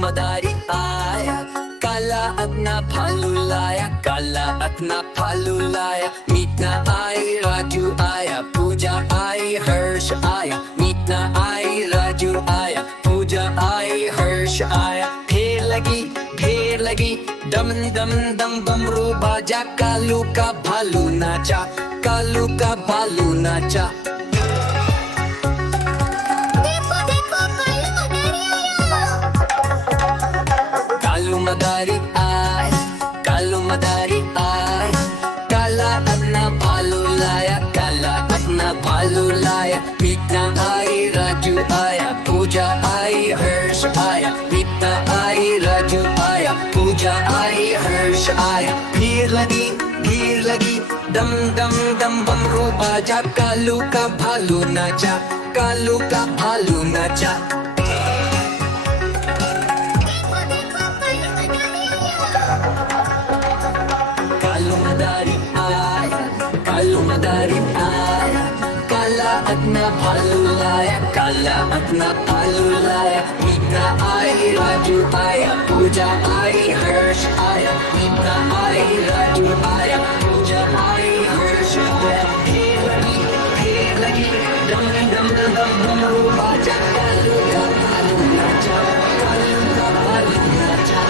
Madaari aaya, kala at napalulaya, kala at napalulaya. Meet na ay Raju aya, Puja ay Harsh aya. Meet na ay Raju aya, Puja ay Harsh aya. Bhir lagi, dam dam dam bamru baja, kalu ka bhalu nacha, kalu ka bhalu nacha. Madaari ay, Kalu Madaari ay, kala at napalulaya, kala at napalulaya. Meet na ay Raju aya, Puja ay Harsh aya. Meet na ay Raju aya, Puja ay Harsh aya. Bhir lagi, dam dam dam bamru baja, kalu ka bhalu nacha, kalu ka bhalu nacha. Kalu Madaari ay, kala at napalulaya, kala at napalulaya. Meet na ay Raju aya, Puja ay Harsh aya. Meet na ay Raju aya, Puja ay Harsh aya. Bhir lagi, dam dam dam bamru baja, kalu ka bhalu nacha, kalu ka bhalu nacha.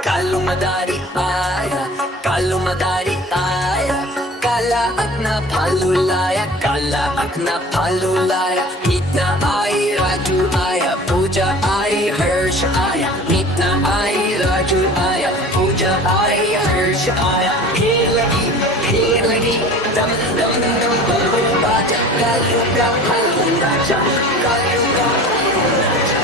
Kalu Madaari aya, Kalu Madaari aya, kala at napalulaya, kala at napalulaya. Meet na ay Raju aya, Puja ay Harsh aya. Meet na ay Raju aya, Puja ay Harsh aya. Bhir lagi, dam dam dam bamru baja, kalu ka bhalu nacha, kalu ka bhalu nacha.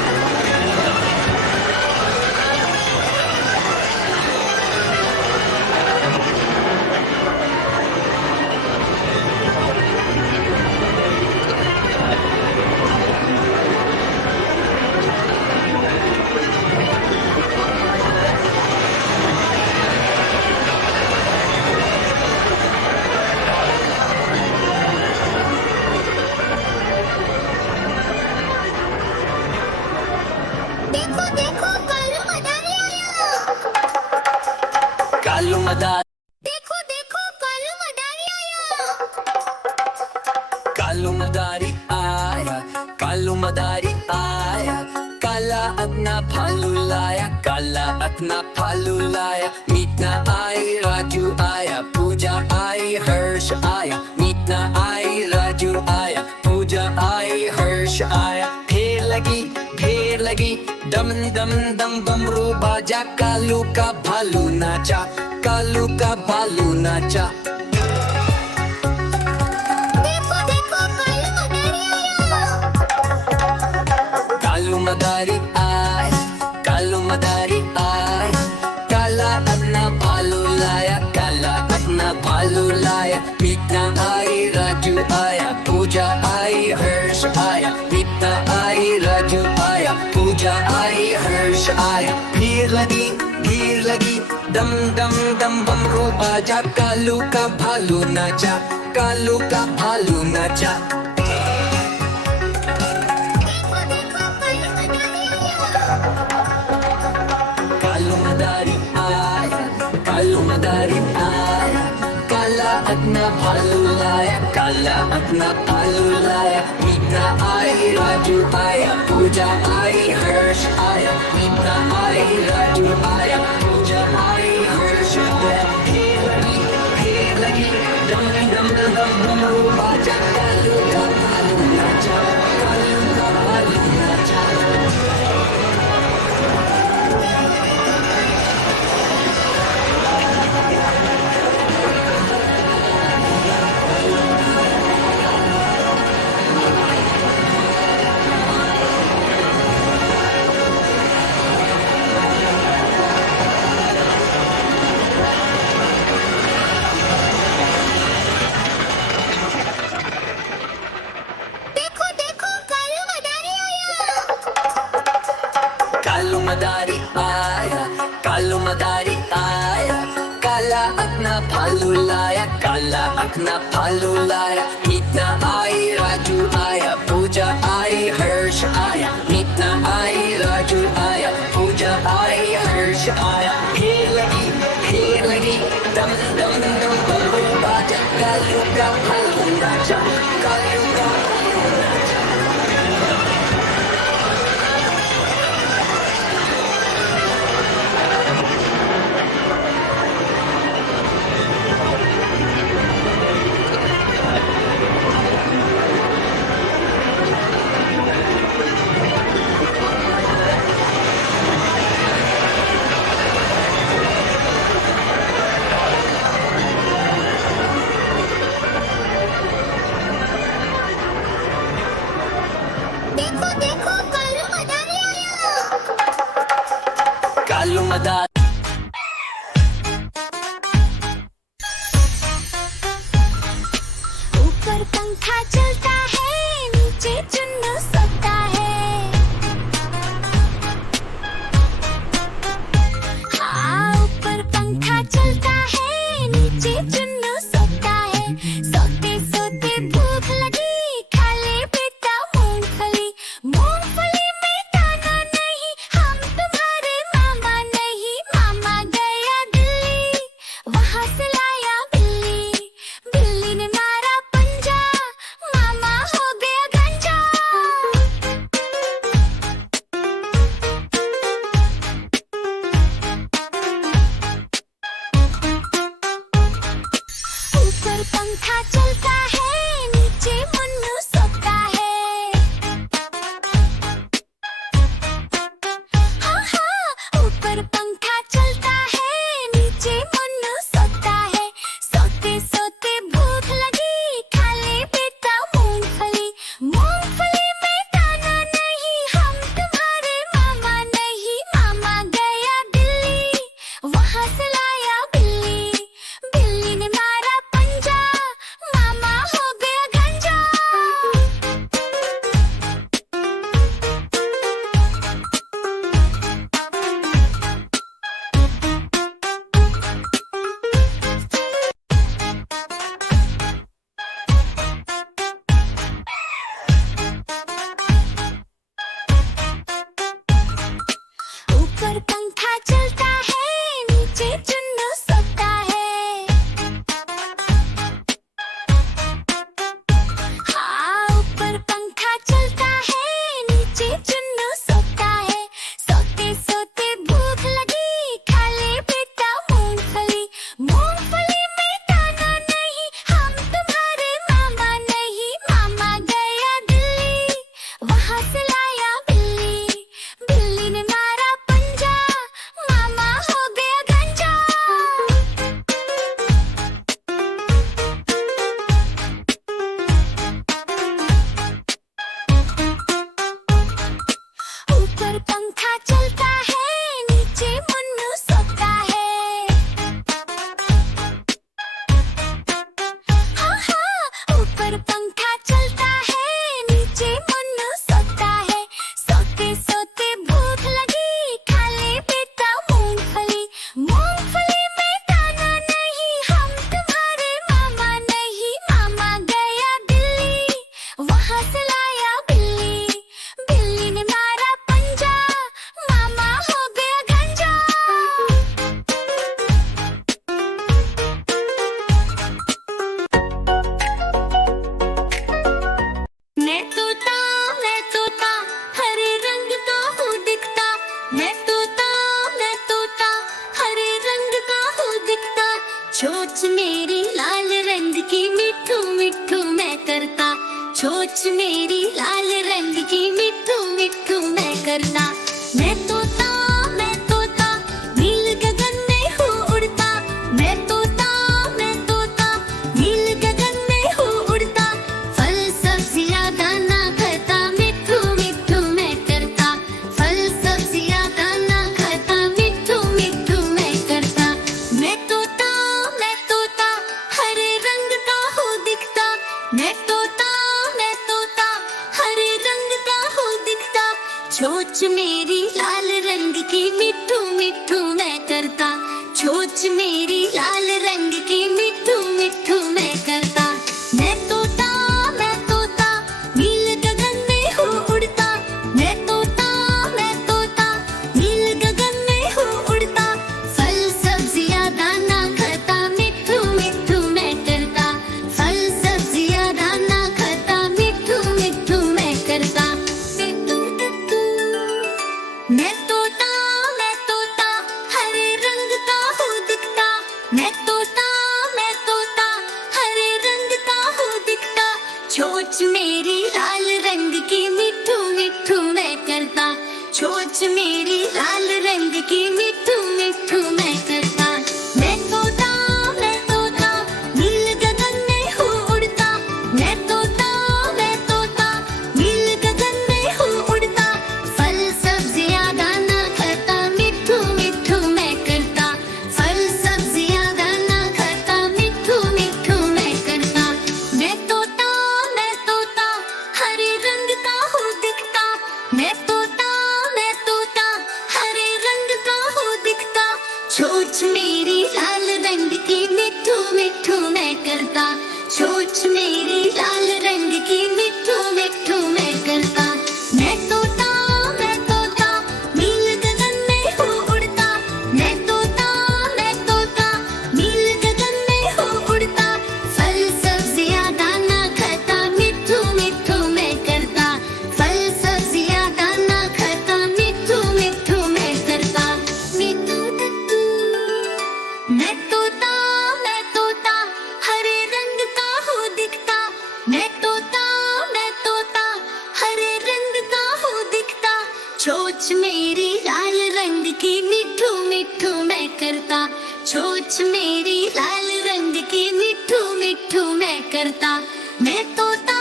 Kalu Madaari, Kalu Madaari aya, Kalu Madaari aya, kala at napalulaya, kala at napalulaya. Meet na ay Raju aya, Puja ay Harsh aya. Meet na ay Raju aya, Puja ay Harsh aya. Bhir lagi, dam dam dam bamru baja, kalu ka bhalu nacha, kalu ka bhalu nacha. Kalu Madaari ay, Kalu Madaari ay, kala at napalulaya, kala at napalulaya. Meet na ay Raju aya, Puja ay Harsh aya. Meet na ay Raju aya, Puja ay Harsh aya. Bhir lagi, dam dam dam bamru baja, kalu ka bhalu nacha, kalu ka bhalu nacha. Kalu Madaari aya, Kalu Madaari aya, kala at napalulaya, kala at napalulaya. Meet na ay Raju aya, Puja ay Harsh aya. Meet na ay Raju aya, Puja ay Harsh aya. Bhir lagi, dam dam dam bamru baja, kalu ka bhalu nacha, kalu ka bhalu nacha. अपना भालू लाया, मीता आई राजू आया, पूजा आई हर्ष आया, मीता आई राजू आया, पूजा आई हर्ष आया। भीड़ लगी दम दम दम बम बम बाजा, कालू का भालू राजा, कालू का भालू राजा। देखो देखो कालू मदारी आया। कालू मदारी ऊपर पंखा चलता है, नीचे चुन्नू सोता है। हाँ, ऊपर पंखा चलता है, नीचे चुन्नू सोता है। सोते सोते भूख लगी, खा ले बेटा मूंगफली। मूंगफली में दाना नहीं, हम तुम्हारे मामा नहीं। मामा गया दिल्ली, वहाँ से लाया बिल्ली। बिल्ली ने मारा पंजा, मामा हो गया गंजा। ऊपर पंखा चलता है, नीचे मुन्नू सोता है। हाँ हाँ, ऊपर पंखा चलता है, नीचे मुन्नू सोता है। सोते सोते भूख लगी, खा ले बेटा मूंगफली। मूंगफली में दाना नहीं, हम तुम्हारे मामा नहीं। मामा गया दिल्ली, वहाँ से लाया बिल्ली। बिल्ली ने मारा पंजा, मामा हो गया गंजा। ऊपर पंखा चलता है, नीचे चुन्नू सोता है। हाँ, ऊपर पंखा चलता है, नीचे चुन्नू सोता है। सोते सोते भूख लगी, खा ले बेटा मूंगफली। मूंगफली में दाना नहीं, हम तुम्हारे मामा नहीं। मामा गया दिल्ली, वहाँ से लाया बिल्ली। बिल्ली ने मारा पंजा, मामा हो गया गंजा। ऊपर पंखा चलता है, नीचे मुन्नू सोता है। हाँ हाँ, ऊपर पंखा चलता है, नीचे मुन्नू सोता है। सोते सोते भूख लगी, खा ले बेटा मूंगफली। मूंगफली में दाना नहीं, हम तुम्हारे मामा नहीं। मामा गया दिल्ली, वहाँ से लाया बिल्ली। बिल्ली ने मारा पंजा, मामा हो गया गंजा। मैं तोता, हरे रंग का हूँ दिखता। मैं तोता, हरे रंग का हूँ दिखता। चोंच मेरी लाल रंग की, मिठू मिठू मैं करता। चोंच मेरी लाल रंग की, मिठू मिठू मैं करता। मैं तोता, नील गगन में हूँ उड़ता। मैं तोता, नील गगन में हूँ उड़ता। फल सब्जियाँ दाना खाता, मिठू मिठू मैं करता। फल सब्जियाँ दाना खाता, मिठू मिठू मैं करता। मैं तोता, हरे रंग का हूँ दिखता। मैं तोता, हरे रंग का हूँ दिखता। चोंच मेरी लाल रंग चोंच मेरी लाल रंग की मिठू मिठू मैं करता। मैं तोता नील गगन में हूँ उड़ता। मैं तोता नील गगन में हूँ उड़ता। फल सब्जियाँ दाना खाता मिठू मिठू मैं करता। फल सब्जियाँ दाना खाता मिठू मिठू मैं करता। मैं तोता हरे रंग का हूँ दिखता। मैं तोता हरे रंग का हूँ दिखता। चोंच मेरी लाल रंग की मिठू मिठू मैं करता। चोंच मेरी लाल रंग की मिठू मिठू मैं करता। मैं तोता नील गगन में हूँ उड़ता। मैं तोता नील गगन में हूँ उड़ता। फल सब्जियाँ दाना खाता मिठू मिठू मैं करता। फल सब्जियाँ दाना खाता मिठू मिठू मैं करता। मिठू टट्टू मैं तोता हरे रंग का हूँ दिखता। मैं तोता हरे रंग का हूँ दिखता। चोंच मेरी लाल रंग की मिठू मिठू मैं करता। चोंच मेरी लाल रंग की मिठू मिठू मैं करता। मैं तोता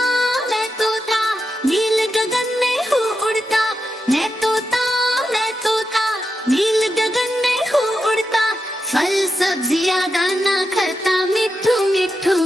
नील गगन में हूँ उड़ता। मैं तोता नील गगन में हूँ उड़ता। फल सब्जियाँ दाना खाता मिठू मिठू।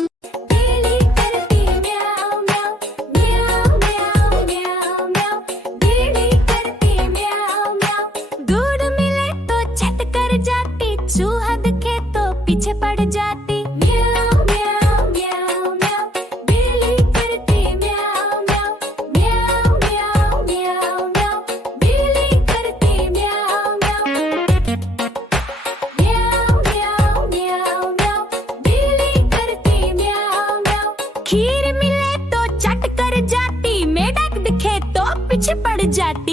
बिल्ली करती म्याऊं म्याऊं म्याऊं म्याऊं म्याऊं म्याऊं। बिल्ली करती म्याऊं म्याऊं। दूध मिले तो झट कर जाती। चूहा दिखे तो पीछे पड़ जाती। म्याऊं म्याऊं म्याऊं म्याऊं। बिल्ली करती म्याऊं म्याऊं म्याऊं म्याऊं म्याऊं म्याऊं। बिल्ली करती म्याऊं म्याऊं म्याऊं म्याऊं म्याऊं म्याऊं। बिल्ली करती म्याऊं म्याऊं। खीर मिले तो चट कर जाती। मेढक दिखे तो पीछे पड़ जाती।